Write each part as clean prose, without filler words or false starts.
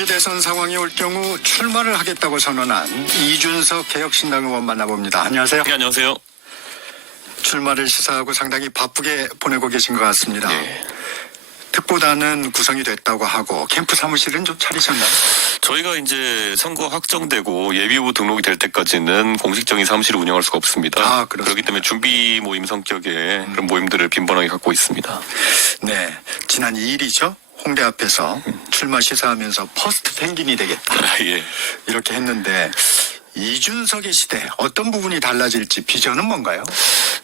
조기 대선 상황이 올 경우 출마를 하겠다고 선언한 이준석 개혁신당 의원 만나봅니다. 안녕하세요. 네, 안녕하세요. 출마를 시사하고 상당히 바쁘게 보내고 계신 것 같습니다. 네. 특보단은 구성이 됐다고 하고 캠프 사무실은 좀 차리셨나요? 저희가 이제 선거 확정되고 예비후보 등록이 될 때까지는 공식적인 사무실을 운영할 수가 없습니다. 아, 그렇습니다. 그렇기 때문에 준비 모임 성격의 그런 모임들을 빈번하게 갖고 있습니다. 네, 지난 2일이죠. 홍대 앞에서 출마 시사하면서 퍼스트 펭귄이 되겠다. 예. 이렇게 했는데 이준석의 시대 어떤 부분이 달라질지 비전은 뭔가요?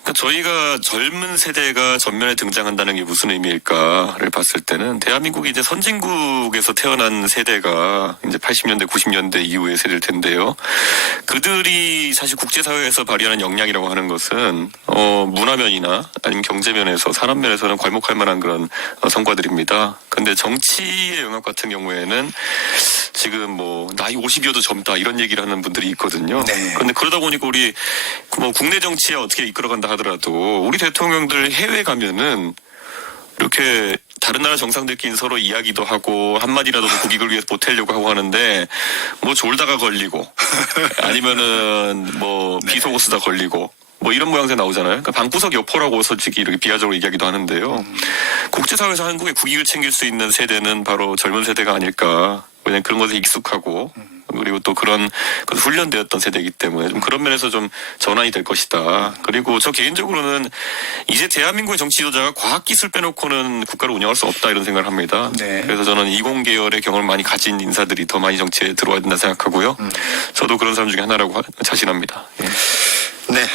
그러니까 저희가 젊은 세대가 전면에 등장한다는 게 무슨 의미일까를 봤을 때는 대한민국이 이제 선진국에서 태어난 세대가 이제 80년대, 90년대 이후의 세대일 텐데요. 그들이 사실 국제사회에서 발휘하는 역량이라고 하는 것은 문화면이나 아니면 경제면에서 산업면에서는 괄목할 만한 그런 성과들입니다. 근데 정치의 영역 같은 경우에는 지금 뭐 나이 50이어도 젊다 이런 얘기를 하는 분들이 있거든요. 네. 그런데 그러다 보니까 우리 뭐 국내 정치에 어떻게 이끌어간다 하더라도 우리 대통령들 해외 가면은 이렇게 다른 나라 정상들끼리 서로 이야기도 하고 한마디라도 국익을 위해서 보태려고 하고 하는데 뭐 졸다가 걸리고 아니면은 뭐 비속어 쓰다 걸리고 뭐 이런 모양새 나오잖아요. 그러니까 방구석 여포라고 솔직히 이렇게 비하적으로 이야기도 하는데요. 국제사회에서 한국의 국익을 챙길 수 있는 세대는 바로 젊은 세대가 아닐까. 왜냐면 그런 것에 익숙하고 그리고 또 그런 훈련되었던 세대이기 때문에 좀 그런 면에서 좀 전환이 될 것이다. 그리고 저 개인적으로는 이제 대한민국의 정치 지도자가 과학기술 빼놓고는 국가를 운영할 수 없다 이런 생각을 합니다. 네. 그래서 저는 이공계열의 경험을 많이 가진 인사들이 더 많이 정치에 들어와야 된다 생각하고요. 저도 그런 사람 중에 하나라고 자신합니다. 예. 네,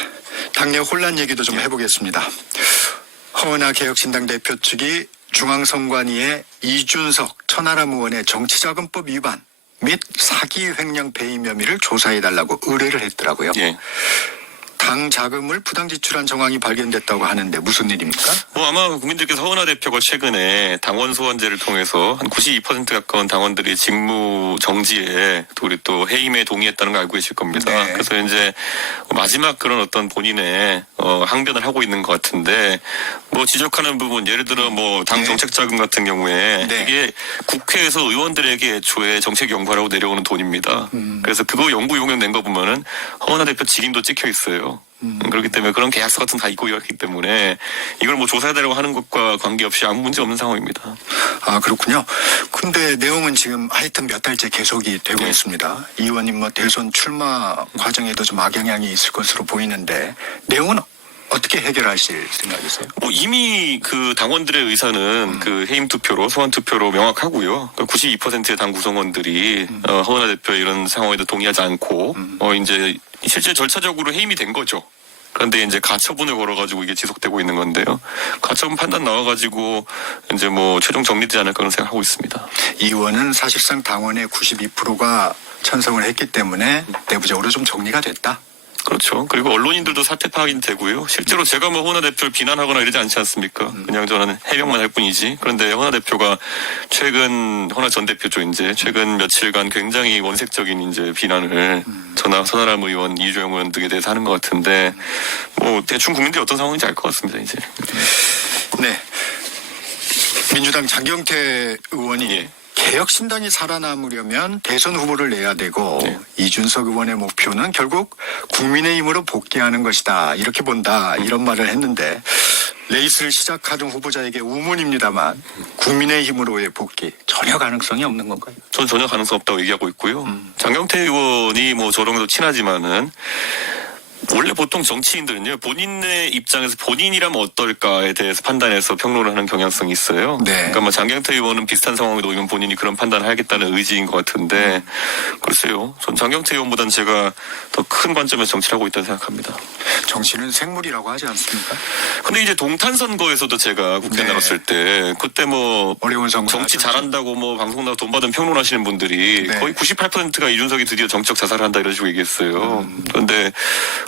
당내 혼란 얘기도 좀 해보겠습니다. 허은하 개혁신당 대표 측이 중앙선관위에 이준석 천하람 의원의 정치자금법 위반 및 사기 횡령 배임 혐의를 조사해달라고 의뢰를 했더라고요. 예. 당 자금을 부당 지출한 정황이 발견됐다고 하는데 무슨 일입니까? 뭐 아마 국민들께서 허은하 대표가 최근에 당원 소환제를 통해서 한 92% 가까운 당원들이 직무 정지에 우리 또 해임에 동의했다는 걸 알고 계실 겁니다. 네. 그래서 이제 마지막 그런 어떤 본인의 항변을 하고 있는 것 같은데 뭐 지적하는 부분 예를 들어 뭐 당 네. 정책 자금 같은 경우에 네. 이게 국회에서 의원들에게 애초에 정책 연구하라고 내려오는 돈입니다. 그래서 그거 연구 용역 낸 거 보면은 허은하 대표 직인도 찍혀 있어요. 그렇기 때문에 그런 계약서 같은 거 다 있고 있기 때문에 이걸 뭐 조사해달라고 하는 것과 관계없이 아무 문제 없는 상황입니다. 아, 그렇군요. 근데 내용은 지금 하여튼 몇 달째 계속이 되고 네. 있습니다. 이 의원님 뭐 대선 출마 과정에도 좀 악영향이 있을 것으로 보이는데 내용은 어떻게 해결하실 생각이세요? 뭐 이미 그 당원들의 의사는 그 해임 투표로 소환 투표로 명확하고요. 그러니까 92%의 당 구성원들이 허은하 대표의 이런 상황에도 동의하지 않고 이제 실제 절차적으로 해임이 된 거죠. 그런데 이제 가처분을 걸어가지고 이게 지속되고 있는 건데요. 가처분 판단 나와가지고 이제 뭐 최종 정리되지 않을까 그런 생각하고 있습니다. 이 의원은 사실상 당원의 92%가 찬성을 했기 때문에 내부적으로 좀 정리가 됐다. 그렇죠. 그리고 언론인들도 사태 파악이 되고요. 실제로 제가 뭐 허은하 대표를 비난하거나 이러지 않지 않습니까? 그냥 저는 해명만 할 뿐이지. 그런데 허은하 대표가 허은하 전 대표죠 이제 최근 며칠간 굉장히 원색적인 이제 비난을 저나 선하람 의원, 이주영 의원 등에 대해서 하는 것 같은데 뭐 대충 국민들이 어떤 상황인지 알 것 같습니다 이제. 네. 민주당 장경태 의원이 예. 개혁신당이 살아남으려면 대선 후보를 내야 되고 네. 이준석 의원의 목표는 결국 국민의힘으로 복귀하는 것이다. 이렇게 본다. 이런 말을 했는데 레이스를 시작하던 후보자에게 우문입니다만 국민의힘으로의 복귀 전혀 가능성이 없는 건가요? 전 전혀 가능성 없다고 얘기하고 있고요. 장경태 의원이 뭐 저랑도 친하지만은 원래 보통 정치인들은요 본인의 입장에서 본인이라면 어떨까에 대해서 판단해서 평론을 하는 경향성이 있어요. 네. 그러니까 뭐 장경태 의원은 비슷한 상황에 놓이면 본인이 그런 판단을 하겠다는 의지인 것 같은데 글쎄요. 전 장경태 의원보다는 제가 더 큰 관점에서 정치를 하고 있다고 생각합니다. 정치는 생물이라고 하지 않습니까? 근데 이제 동탄 선거에서도 제가 국회 네. 나갔을 때 그때 뭐 어려운 선거 정치 잘한다고 뭐 방송 나가 돈 받은 평론하시는 분들이 네. 거의 98%가 이준석이 드디어 정치적 자살을 한다 이런 식으로 얘기했어요. 그런데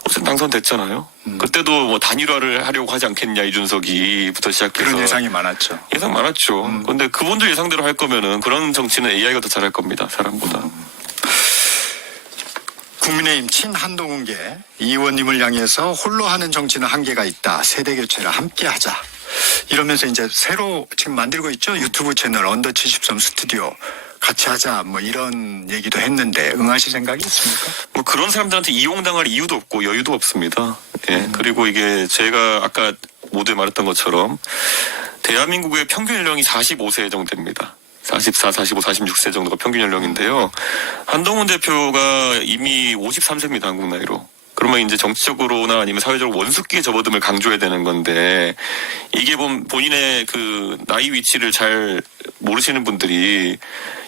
어쨌든 당선됐잖아요. 그때도 뭐 단일화를 하려고 하지 않겠냐 이준석이부터 시작해서 그런 예상이 많았죠. 예상 많았죠. 그런데 그분들 예상대로 할 거면은 그런 정치는 AI가 더 잘할 겁니다. 사람보다. 국민의힘 친한동훈계 이 의원님을 향해서 홀로 하는 정치는 한계가 있다. 세대 교체를 함께 하자. 이러면서 이제 새로 지금 만들고 있죠. 유튜브 채널 언더 73 스튜디오. 같이 하자 뭐 이런 얘기도 했는데 응하실 생각이 있습니까? 뭐 그런 사람들한테 이용당할 이유도 없고 여유도 없습니다. 예. 그리고 이게 제가 아까 모두에 말했던 것처럼 대한민국의 평균 연령이 45세 정도 됩니다. 44, 45, 46세 정도가 평균 연령인데요. 한동훈 대표가 이미 53세입니다. 한국 나이로. 그러면 이제 정치적으로나 아니면 사회적으로 원숙기에 접어듦을 강조해야 되는 건데 이게 본인의 그 나이 위치를 잘 모르시는 분들이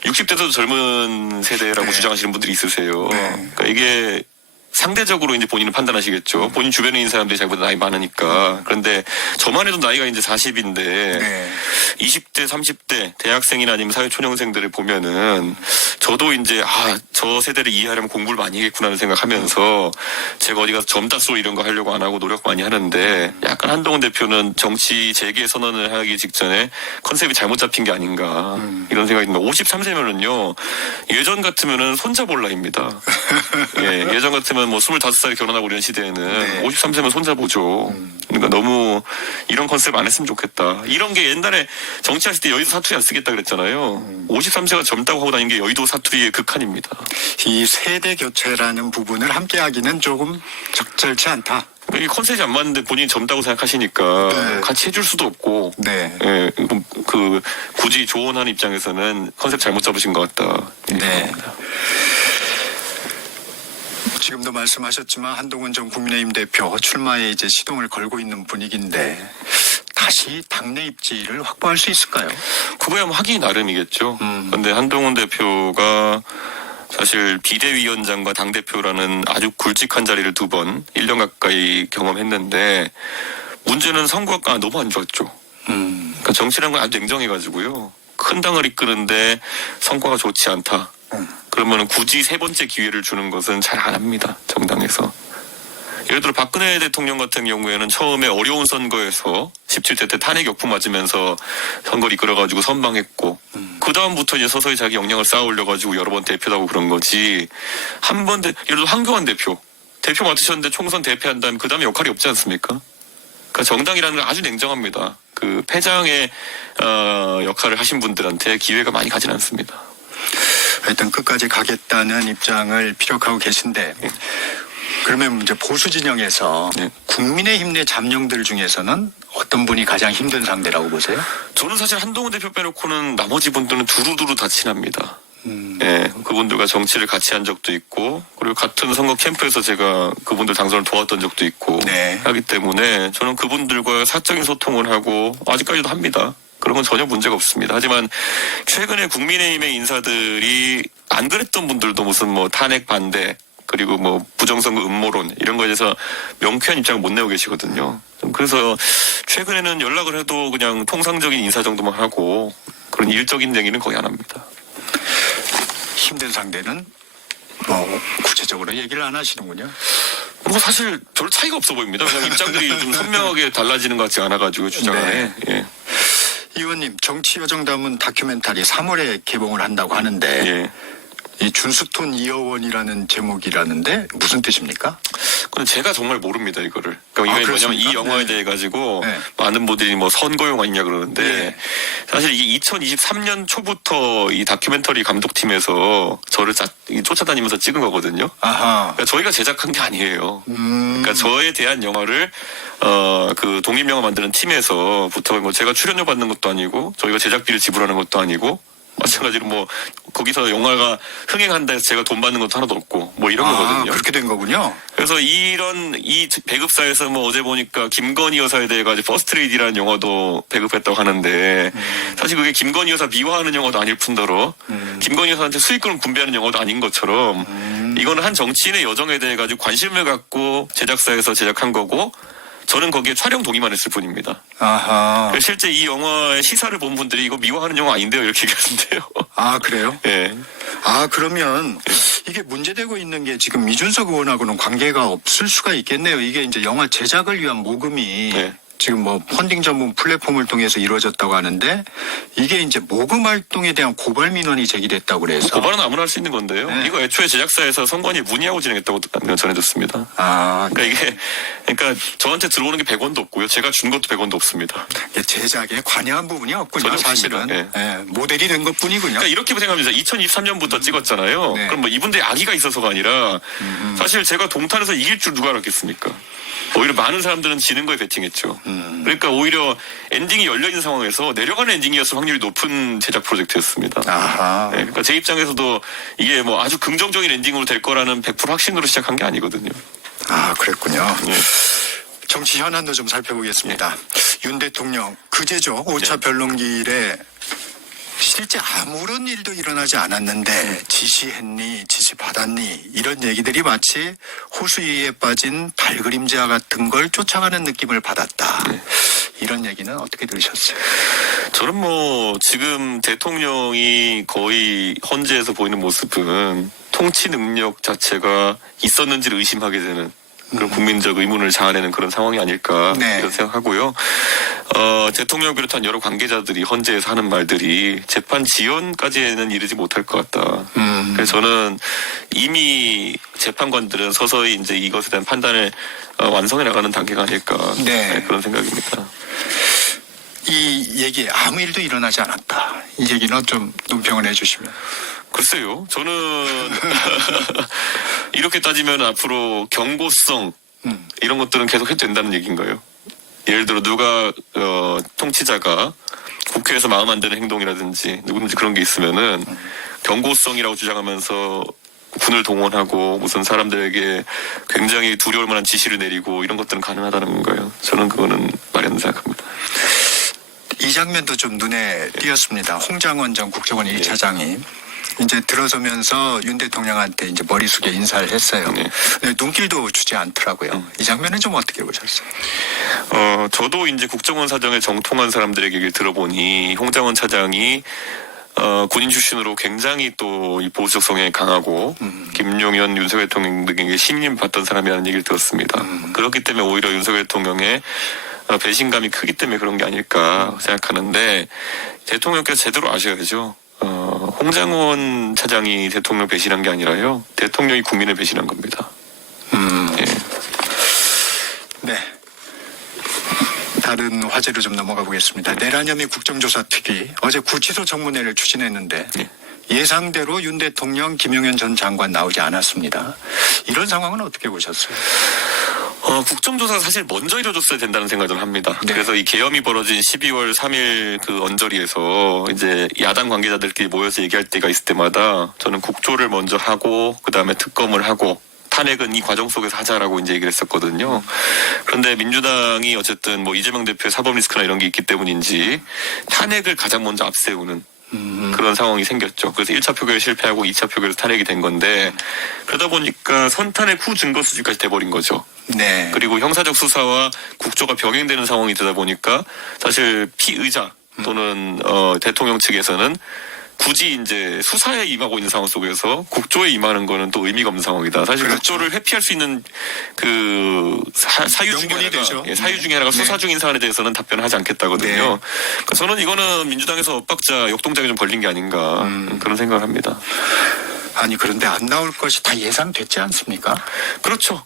60대도 젊은 세대라고 네. 주장하시는 분들이 있으세요. 네. 그러니까 이게 상대적으로 이제 본인은 판단하시겠죠. 본인 주변에 있는 사람들이 자기보다 나이 많으니까. 그런데 저만 해도 나이가 이제 40인데 네. 20대, 30대 대학생이나 아니면 사회초년생들을 보면은 저도 이제 저 세대를 이해하려면 공부를 많이 해야겠구나는 생각하면서 제가 어디 가서 점다소 이런 거 하려고 안 하고 노력 많이 하는데 약간 한동훈 대표는 정치 재개 선언을 하기 직전에 컨셉이 잘못 잡힌 게 아닌가 이런 생각이 듭니다. 53세면은요 예전 같으면은 손자볼 나이입니다. 예, 예전 같으면 뭐 25살에 결혼하고 이런 시대에는 네. 53세면 손자보죠. 그러니까 너무 이런 컨셉 안 했으면 좋겠다. 이런 게 옛날에 정치하실 때 여의도 사투리 안 쓰겠다 그랬잖아요. 53세가 젊다고 하고 다니는 게 여의도 사투리의 극한입니다. 이 세대 교체라는 부분을 함께하기는 조금 적절치 않다. 이 컨셉이 안 맞는데 본인이 젊다고 생각하시니까 네. 같이 해줄 수도 없고 네. 예, 굳이 조언하는 입장에서는 컨셉 잘못 잡으신 것 같다. 네. 지금도 말씀하셨지만 한동훈 전 국민의힘 대표 출마에 이제 시동을 걸고 있는 분위기인데 다시 당내 입지를 확보할 수 있을까요? 그거야 뭐 하기 나름이겠죠. 그런데 한동훈 대표가 사실 비대위원장과 당대표라는 아주 굵직한 자리를 2번, 1년 가까이 경험했는데 문제는 선거가 너무 안 좋았죠. 그러니까 정치라는 건 아주 냉정해가지고요. 큰 당을 이끄는데 성과가 좋지 않다. 그러면 굳이 3번째 기회를 주는 것은 잘 안 합니다. 정당에서. 예를 들어 박근혜 대통령 같은 경우에는 처음에 어려운 선거에서 17대 때 탄핵 역풍 맞으면서 선거를 이끌어가지고 선방했고 그 다음부터 이제 서서히 자기 역량을 쌓아올려가지고 여러 번 대표하고 그런 거지. 예를 들어 황교안 대표 맡으셨는데 총선 대표한 다음에 그 다음에 역할이 없지 않습니까? 그러니까 정당이라는 건 아주 냉정합니다. 그 패장의 역할을 하신 분들한테 기회가 많이 가진 않습니다. 하여튼 끝까지 가겠다는 입장을 피력하고 계신데 그러면 이제 보수 진영에서 네. 국민의힘 내 잠룡들 중에서는 어떤 분이 가장 힘든 상대라고 보세요? 저는 사실 한동훈 대표 빼놓고는 나머지 분들은 두루두루 다 친합니다. 예, 그분들과 정치를 같이 한 적도 있고, 그리고 같은 선거 캠프에서 제가 그분들 당선을 도왔던 적도 있고, 네. 하기 때문에 저는 그분들과 사적인 소통을 하고, 아직까지도 합니다. 그런 건 전혀 문제가 없습니다. 하지만 최근에 국민의힘의 인사들이 안 그랬던 분들도 무슨 뭐 탄핵 반대, 그리고 뭐 부정선거 음모론 이런 거에 대해서 명쾌한 입장을 못 내고 계시거든요. 그래서 최근에는 연락을 해도 그냥 통상적인 인사 정도만 하고 그런 일적인 얘기는 거의 안 합니다. 힘든 상대는 뭐 구체적으로 얘기를 안 하시는군요. 뭐 사실 별 차이가 없어 보입니다. 그냥 입장들이 좀 선명하게 달라지는 것 같지 않아가지고 주장에. 네. 예. 의원님, 정치여정담은 다큐멘터리 3월에 개봉을 한다고 하는데 예. 이 준수톤 이어원이라는 제목이라는데 무슨 뜻입니까? 근데 제가 정말 모릅니다, 이거를. 그러니까 이게 뭐냐면 이 그렇습니까? 영화에 네. 대해 가지고 네. 많은 분들이 뭐 선거용 아니냐 그러는데 네. 사실 이 2023년 초부터 이 다큐멘터리 감독팀에서 저를 쫓아다니면서 찍은 거거든요. 아하. 그러니까 저희가 제작한 게 아니에요. 음. 그러니까 저에 대한 영화를 그 독립영화 만드는 팀에서부터 뭐 제가 출연료 받는 것도 아니고 저희가 제작비를 지불하는 것도 아니고 마찬가지로 뭐 거기서 영화가 흥행한다 해서 제가 돈 받는 것도 하나도 없고 뭐 이런 거거든요. 그렇게 된 거군요. 그래서 이 배급사에서 뭐 어제 보니까 김건희 여사에 대해 가지고 퍼스트레이디라는 영화도 배급했다고 하는데 사실 그게 김건희 여사 미화하는 영화도 아닐 뿐더러 김건희 여사한테 수익금을 분배하는 영화도 아닌 것처럼 이거는 한 정치인의 여정에 대해 가지고 관심을 갖고 제작사에서 제작한 거고 저는 거기에 촬영 동의만 했을 뿐입니다. 아하. 실제 이 영화의 시사를 본 분들이 이거 미화하는 영화 아닌데요 이렇게 얘기하는데요. 아, 그래요? 예. 그러면 이게 문제되고 있는 게 지금 이준석 의원하고는 관계가 없을 수가 있겠네요. 이게 이제 영화 제작을 위한 모금이 네. 지금 뭐 펀딩 전문 플랫폼을 통해서 이루어졌다고 하는데 이게 이제 모금 활동에 대한 고발 민원이 제기됐다고 그래서 고발은 아무나 할 수 있는 건데요. 네. 이거 애초에 제작사에서 선관위에 문의하고 진행했다고 전해졌습니다. 아, 그러니까 저한테 들어오는 게 100원도 없고요. 제가 준 것도 100원도 없습니다. 제작에 관여한 부분이 없군요. 전혀 사실은 없습니다. 예, 모델이 된 것뿐이군요. 그러니까 이렇게 생각합니다. 2023년부터 찍었잖아요. 네. 그럼 뭐 이분들이 악의가 있어서가 아니라 사실 제가 동탄에서 이길 줄 누가 알았겠습니까? 오히려 많은 사람들은 지는 거에 베팅했죠. 그러니까 오히려 엔딩이 열려있는 상황에서 내려가는 엔딩이었을 확률이 높은 제작 프로젝트였습니다. 아하. 네, 그러니까 제 입장에서도 이게 뭐 아주 긍정적인 엔딩으로 될 거라는 100% 확신으로 시작한 게 아니거든요. 아, 그랬군요. 네. 정치 현안도 좀 살펴보겠습니다. 윤 대통령 그제죠. 5차 네. 변론길에 실제 아무런 일도 일어나지 않았는데 지시했니, 지시받았니 이런 얘기들이 마치 호수위에 빠진 달그림자 같은 걸 쫓아가는 느낌을 받았다. 이런 얘기는 어떻게 들으셨어요? 저는 뭐 지금 대통령이 거의 헌재에서 보이는 모습은 통치 능력 자체가 있었는지를 의심하게 되는 그런 국민적 의문을 자아내는 그런 상황이 아닐까 네. 이런 생각하고요. 대통령 비롯한 여러 관계자들이 헌재에서 하는 말들이 재판 지연까지는 이르지 못할 것 같다. 그래서 저는 이미 재판관들은 서서히 이제 이것에 대한 판단을 완성해 나가는 단계가 아닐까 네. 그런 생각입니다. 이 얘기 아무 일도 일어나지 않았다. 이 얘기는 좀 논평을 해주시면. 글쎄요. 저는 이렇게 따지면 앞으로 경고성 이런 것들은 계속 해도 된다는 얘기인가요? 예를 들어 누가 통치자가 국회에서 마음 안 드는 행동이라든지 누구든지 그런 게 있으면은 경고성이라고 주장하면서 군을 동원하고 무슨 사람들에게 굉장히 두려울 만한 지시를 내리고 이런 것들은 가능하다는 건가요? 저는 그거는 말이 안 된다고 생각합니다. 이 장면도 좀 눈에 띄었습니다. 홍장원 전 국정원 1차장이 이제 들어서면서 윤 대통령한테 이제 머리 숙여 인사를 했어요. 네. 근데 눈길도 주지 않더라고요. 이 장면은 좀 어떻게 보셨어요? 저도 이제 국정원 사정에 정통한 사람들에게 얘기를 들어보니 홍장원 차장이 군인 출신으로 굉장히 또 이 보수적 성향이 강하고 김용현 윤석열 대통령 등에게 신임 받던 사람이라는 얘기를 들었습니다. 그렇기 때문에 오히려 윤석열 대통령의 배신감이 크기 때문에 그런 게 아닐까 생각하는데 대통령께서 제대로 아셔야죠. 홍장원 차장이 대통령 배신한 게 아니라요. 대통령이 국민을 배신한 겁니다. 예. 네. 다른 화제로 좀 넘어가 보겠습니다. 내란혐의 국정조사특위 어제 구치소 청문회를 추진했는데 네. 예상대로 윤 대통령, 김용현 전 장관 나오지 않았습니다. 이런 상황은 어떻게 보셨어요? 국정조사 사실 먼저 이뤄졌어야 된다는 생각을 합니다. 네. 그래서 이 계엄이 벌어진 12월 3일 그 언저리에서 이제 야당 관계자들끼리 모여서 얘기할 때가 있을 때마다 저는 국조를 먼저 하고 그 다음에 특검을 하고 탄핵은 이 과정 속에서 하자라고 이제 얘기를 했었거든요. 그런데 민주당이 어쨌든 뭐 이재명 대표의 사법 리스크나 이런 게 있기 때문인지 탄핵을 가장 먼저 앞세우는 그런 상황이 생겼죠. 그래서 1차 표결 실패하고 2차 표결에서 탄핵이 된 건데 그러다 보니까 선탄핵 후 증거 수집까지 돼버린 거죠. 네. 그리고 형사적 수사와 국조가 병행되는 상황이 되다 보니까 사실 피의자 또는 대통령 측에서는 굳이 이제 수사에 임하고 있는 상황 속에서 국조에 임하는 거는 또 의미가 없는 상황이다. 사실 그렇죠. 국조를 회피할 수 있는 그 사유 중에 명분이 하나가, 되죠. 예, 사유 중에 하나가 네. 수사 중인 사안에 대해서는 답변하지 않겠다거든요. 네. 그러니까 저는 이거는 민주당에서 엇박자 역동작이 좀 걸린 게 아닌가 그런 생각을 합니다. 아니 그런데 안 나올 것이 다 예상됐지 않습니까? 그렇죠.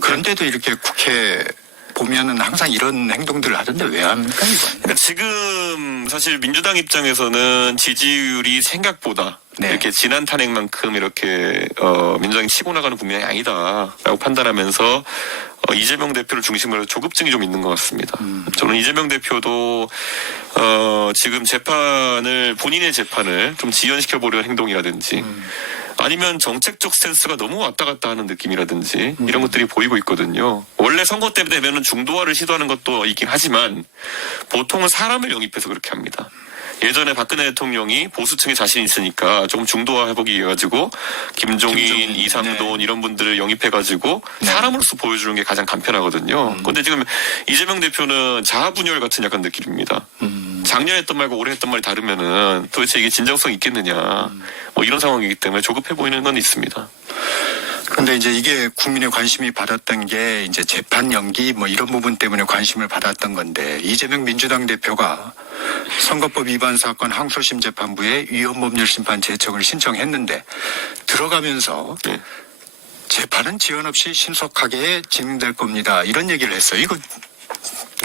그런데도 이렇게 국회 보면은 항상 이런 행동들을 하던데 왜 합니까 이건? 그러니까 지금 사실 민주당 입장에서는 지지율이 생각보다 네. 이렇게 지난 탄핵만큼 이렇게 민주당이 치고 나가는 국면이 아니다라고 판단하면서 이재명 대표를 중심으로 조급증이 좀 있는 것 같습니다. 저는 이재명 대표도 지금 본인의 재판을 좀 지연시켜 보려는 행동이라든지 아니면 정책적 스탠스가 너무 왔다 갔다 하는 느낌이라든지 이런 것들이 보이고 있거든요. 원래 선거 때 되면 중도화를 시도하는 것도 있긴 하지만 보통은 사람을 영입해서 그렇게 합니다. 예전에 박근혜 대통령이 보수층에 자신 있으니까 조금 중도화 해보기 위해 가지고 김종인, 이상돈 네. 이런 분들을 영입해가지고 사람으로서 보여주는 게 가장 간편하거든요. 그런데 지금 이재명 대표는 자아분열 같은 약간 느낌입니다. 작년에 했던 말과 올해 했던 말이 다르면은 도대체 이게 진정성이 있겠느냐 뭐 이런 상황이기 때문에 조급해 보이는 건 있습니다. 근데 이제 이게 국민의 관심이 받았던 게 이제 재판 연기 뭐 이런 부분 때문에 관심을 받았던 건데 이재명 민주당 대표가 선거법 위반 사건 항소심 재판부에 위헌법률심판 제청을 신청했는데 들어가면서 네. 재판은 지연 없이 신속하게 진행될 겁니다. 이런 얘기를 했어요. 이거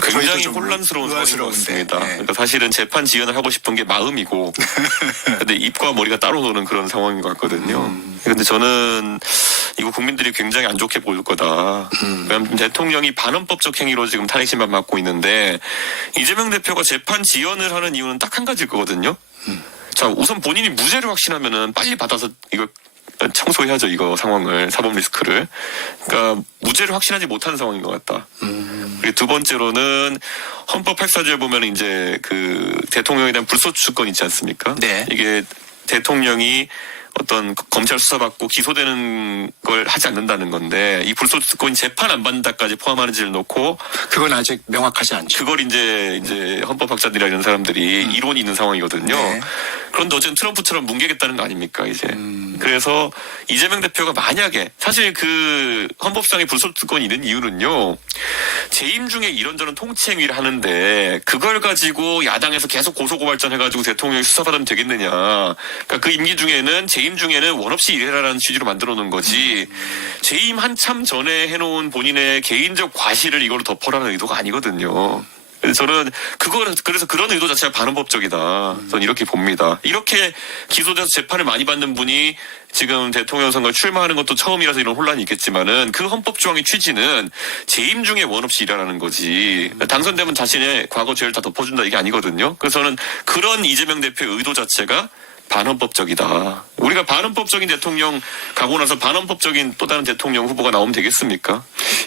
굉장히 저희도 좀 혼란스러운 상황인 것 의아스러운데. 같습니다. 네. 그러니까 사실은 재판 지연을 하고 싶은 게 마음이고, 근데 입과 머리가 따로 노는 그런 상황인 것 같거든요. 근데 저는 이거 국민들이 굉장히 안 좋게 보일 거다. 왜냐하면 대통령이 반헌법적 행위로 지금 탄핵심판 받고 있는데 이재명 대표가 재판 지연을 하는 이유는 딱 한 가지일 거거든요. 자, 우선 본인이 무죄를 확신하면은 빨리 받아서 이걸 청소해야죠, 이거 상황을, 사법 리스크를. 그러니까 무죄를 확신하지 못하는 상황인 것 같다. 그리고 두 번째로는 헌법 84조에 보면 이제 그 대통령에 대한 불소추권 있지 않습니까? 네. 이게 대통령이 어떤 검찰 수사받고 기소되는 걸 하지 않는다는 건데 이 불소추권이 재판 안 받는다까지 포함하는지를 놓고 그건 아직 명확하지 않죠. 그걸 이제 헌법학자들이나 이런 사람들이 이론이 있는 상황이거든요. 네. 그런데 어쨌든 트럼프처럼 뭉개겠다는 거 아닙니까, 이제. 그래서 이재명 대표가 만약에 사실 그 헌법상의 불소추권이 있는 이유는요. 재임 중에 이런저런 통치행위를 하는데 그걸 가지고 야당에서 계속 고소고발전 해가지고 대통령이 수사받으면 되겠느냐. 그러니까 그 임기 중에는 재임 중에는 원 없이 일해라라는 취지로 만들어 놓은 거지. 재임 한참 전에 해놓은 본인의 개인적 과실을 이걸로 덮어라는 의도가 아니거든요. 저는 그래서 그런 의도 자체가 반헌법적이다. 저는 이렇게 봅니다. 이렇게 기소돼서 재판을 많이 받는 분이 지금 대통령 선거에 출마하는 것도 처음이라서 이런 혼란이 있겠지만은 그 헌법 조항의 취지는 재임 중에 원 없이 일하라는 거지. 당선되면 자신의 과거 죄를 다 덮어준다 이게 아니거든요. 그래서 저는 그런 이재명 대표의 의도 자체가 반헌법적이다. 우리가 반헌법적인 대통령 가고 나서 반헌법적인 또 다른 대통령 후보가 나오면 되겠습니까?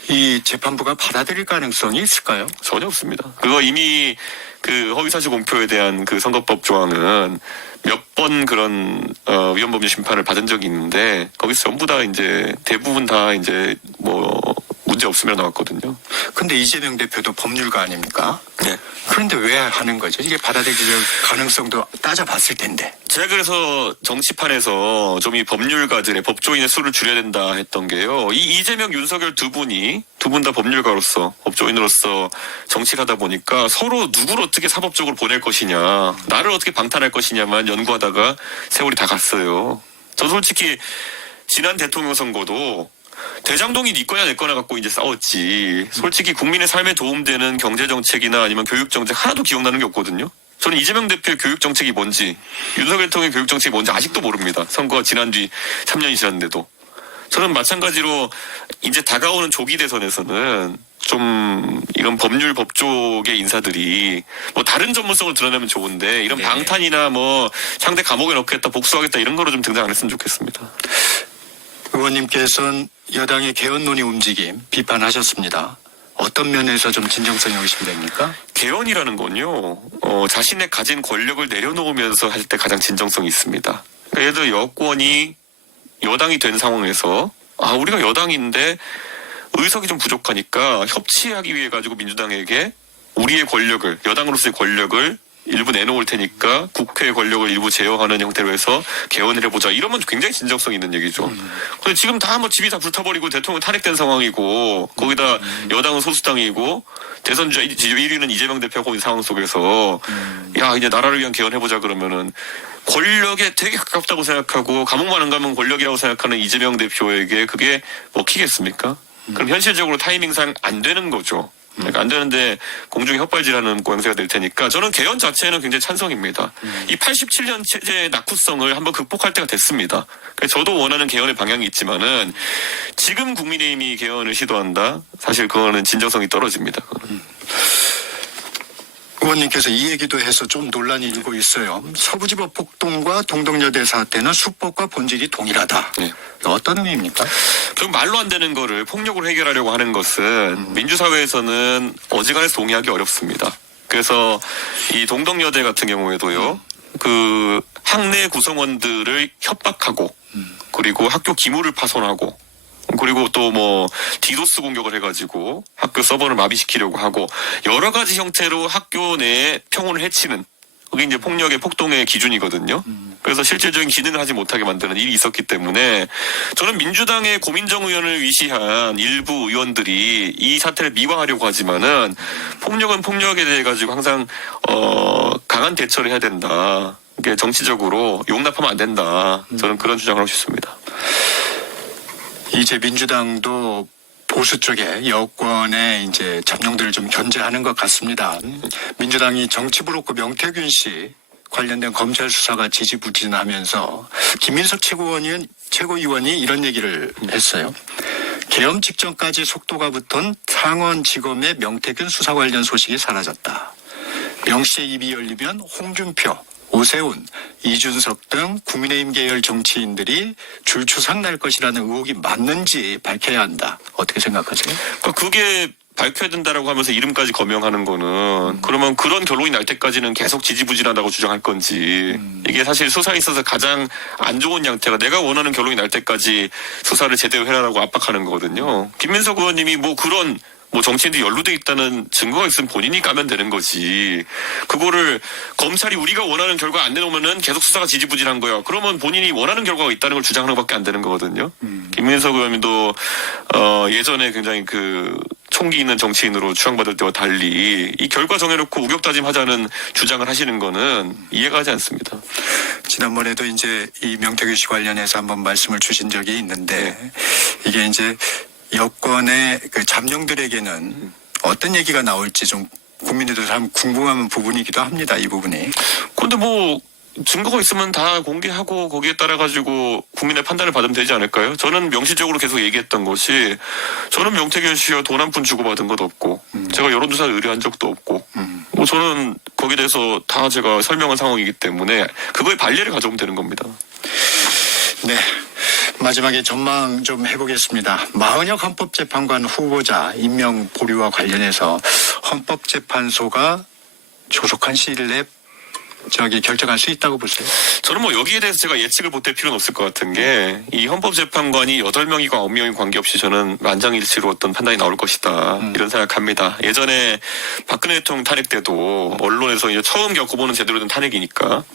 이 재판부가 받아들일 가능성이 있을까요? 전혀 없습니다. 그거 이미 그 허위사실 공표에 대한 그 선거법 조항은 몇 번 그런 위헌법률 심판을 받은 적이 있는데 거기서 전부 다 이제 대부분 다 이제 뭐 문제 없으면 나왔거든요. 근데 이재명 대표도 법률가 아닙니까? 네. 그런데 왜 하는 거죠? 이게 받아들일 가능성도 따져봤을 텐데. 제가 그래서 정치판에서 좀 이 법률가들의 법조인의 수를 줄여야 된다 했던 게요. 이 이재명, 윤석열 두 분 다 법률가로서 법조인으로서 정치를 하다 보니까 서로 누구를 어떻게 사법적으로 보낼 것이냐, 나를 어떻게 방탄할 것이냐만 연구하다가 세월이 다 갔어요. 저 솔직히 지난 대통령 선거도 대장동이 네 거냐 내 거냐 갖고 이제 싸웠지. 솔직히 국민의 삶에 도움되는 경제정책이나 아니면 교육정책 하나도 기억나는 게 없거든요. 저는 이재명 대표의 교육정책이 뭔지, 윤석열 대통령의 교육정책이 뭔지 아직도 모릅니다. 선거가 지난 뒤 3년이 지났는데도. 저는 마찬가지로 이제 다가오는 조기 대선에서는 좀 이런 법률 법조계 인사들이 뭐 다른 전문성을 드러내면 좋은데 이런 네. 방탄이나 뭐 상대 감옥에 넣겠다 복수하겠다 이런 거로 좀 등장 안 했으면 좋겠습니다. 의원님께서는 여당의 개헌론의 움직임 비판하셨습니다. 어떤 면에서 좀 진정성이 의심됩니까? 개헌이라는 건요, 자신의 가진 권력을 내려놓으면서 할 때 가장 진정성이 있습니다. 그러니까 예를 들어 여권이 여당이 된 상황에서, 우리가 여당인데 의석이 좀 부족하니까 협치하기 위해 가지고 민주당에게 우리의 권력을, 여당으로서의 권력을 일부 내놓을 테니까 국회의 권력을 일부 제어하는 형태로 해서 개헌을 해보자. 이러면 굉장히 진정성 있는 얘기죠. 근데 지금 다 뭐 집이 다 불타버리고 대통령 탄핵된 상황이고 거기다 여당은 소수당이고 대선 1위는 이재명 대표가 있는 상황 속에서 야 이제 나라를 위한 개헌해보자 그러면은 권력에 되게 가깝다고 생각하고 감옥만 안 가면 권력이라고 생각하는 이재명 대표에게 그게 먹히겠습니까? 그럼 현실적으로 타이밍상 안 되는 거죠. 그러니까 안 되는데 공중에 헛발질하는 고양새가 될 테니까 저는 개헌 자체는 굉장히 찬성입니다. 이 87년 체제의 낙후성을 한번 극복할 때가 됐습니다. 그래서 저도 원하는 개헌의 방향이 있지만은 지금 국민의힘이 개헌을 시도한다? 사실 그거는 진정성이 떨어집니다. 의원님께서 이 얘기도 해서 좀 논란이 일고 있어요. 서부지법 폭동과 동덕여대 사태는 수법과 본질이 동일하다. 네. 어떤 의미입니까? 결국 말로 안 되는 거를 폭력으로 해결하려고 하는 것은 민주사회에서는 어지간해서 동의하기 어렵습니다. 그래서 이 동덕여대 같은 경우에도요. 그 학내 구성원들을 협박하고 그리고 학교 기물을 파손하고 그리고 또 뭐 디도스 공격을 해가지고 학교 서버를 마비시키려고 하고 여러 가지 형태로 학교 내에 평온을 해치는 그게 이제 폭력의 폭동의 기준이거든요. 그래서 실질적인 기능을 하지 못하게 만드는 일이 있었기 때문에 저는 민주당의 고민정 의원을 위시한 일부 의원들이 이 사태를 미화하려고 하지만은 폭력은 폭력에 대해 가지고 항상 강한 대처를 해야 된다. 이게 정치적으로 용납하면 안 된다. 저는 그런 주장을 하고 싶습니다. 이제 민주당도 보수 쪽에 여권의 이제 잠룡들을 좀 견제하는 것 같습니다. 민주당이 정치부록고 명태균 씨 관련된 검찰 수사가 지지부진하면서 김민석 최고위원이 이런 얘기를 했어요. 계엄 직전까지 속도가 붙은 상원지검의 명태균 수사 관련 소식이 사라졌다. 명 씨의 입이 열리면 홍준표, 오세훈, 이준석 등 국민의힘 계열 정치인들이 줄초상 날 것이라는 의혹이 맞는지 밝혀야 한다. 어떻게 생각하세요? 그게 밝혀야 된다라고 하면서 이름까지 거명하는 거는 그러면 그런 결론이 날 때까지는 계속 지지부진하다고 주장할 건지 이게 사실 수사에 있어서 가장 안 좋은 양태가 내가 원하는 결론이 날 때까지 수사를 제대로 해라라고 압박하는 거거든요. 김민석 의원님이 뭐 그런 정치인들이 연루돼 있다는 증거가 있으면 본인이 까면 되는 거지. 그거를 검찰이 우리가 원하는 결과 안 내놓으면은 계속 수사가 지지부진한 거야. 그러면 본인이 원하는 결과가 있다는 걸 주장하는 것밖에 안 되는 거거든요. 김민석 의원님도 예전에 굉장히 총기 있는 정치인으로 추앙받을 때와 달리 이 결과 정해놓고 우격다짐하자는 주장을 하시는 거는 이해가 가지 않습니다. 지난번에도 이제 이 명태균 씨 관련해서 한번 말씀을 주신 적이 있는데 이게 이제 여권의 잠룡들에게는 어떤 얘기가 나올지 좀 국민들도 참 궁금한 부분이기도 합니다. 이 부분이. 근데 증거가 있으면 다 공개하고 거기에 따라 가지고 국민의 판단을 받으면 되지 않을까요? 저는 명시적으로 계속 얘기했던 것이 저는 명태균 씨와 돈 한 푼 주고받은 것도 없고 제가 여론조사를 의뢰한 적도 없고 저는 거기에 대해서 다 제가 설명한 상황이기 때문에 그거에 반례를 가져오면 되는 겁니다. 네. 마지막에 전망 좀 해보겠습니다. 마은혁 헌법재판관 후보자 임명 보류와 관련해서 헌법재판소가 조속한 시일 내에 결정할 수 있다고 보세요? 저는 여기에 대해서 제가 예측을 보탤 필요는 없을 것 같은 게 이 헌법재판관이 8명이고 9명이 관계없이 저는 만장일치로 어떤 판단이 나올 것이다. 이런 생각합니다. 예전에 박근혜 대통령 탄핵 때도 언론에서 이제 처음 겪어보는 제대로 된 탄핵이니까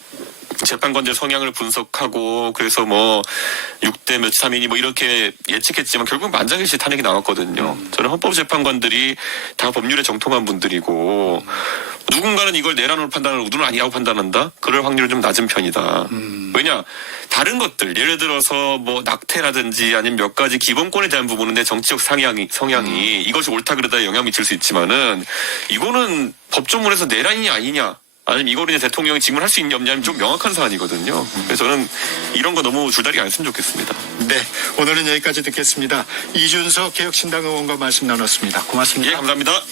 재판관들 성향을 분석하고 그래서 6대 몇 3이니 이렇게 예측했지만 결국 만장일치 탄핵이 나왔거든요. 저는 헌법재판관들이 다 법률에 정통한 분들이고 누군가는 이걸 내란으로 판단하고 누구는 아니라고 판단한다? 그럴 확률은 좀 낮은 편이다. 왜냐? 다른 것들 예를 들어서 낙태라든지 아니면 몇 가지 기본권에 대한 부분은 내 정치적 성향이 이것이 옳다 그러다 영향 미칠 수 있지만은 이거는 법조문에서 내란이냐 아니냐 아니면 이걸 이제 대통령이 직문할 수 있냐 없냐면 좀 명확한 사안이거든요. 그래서 저는 이런 거 너무 줄다리기 안 했으면 좋겠습니다. 네, 오늘은 여기까지 듣겠습니다. 이준석 개혁신당 의원과 말씀 나눴습니다. 고맙습니다. 예, 감사합니다.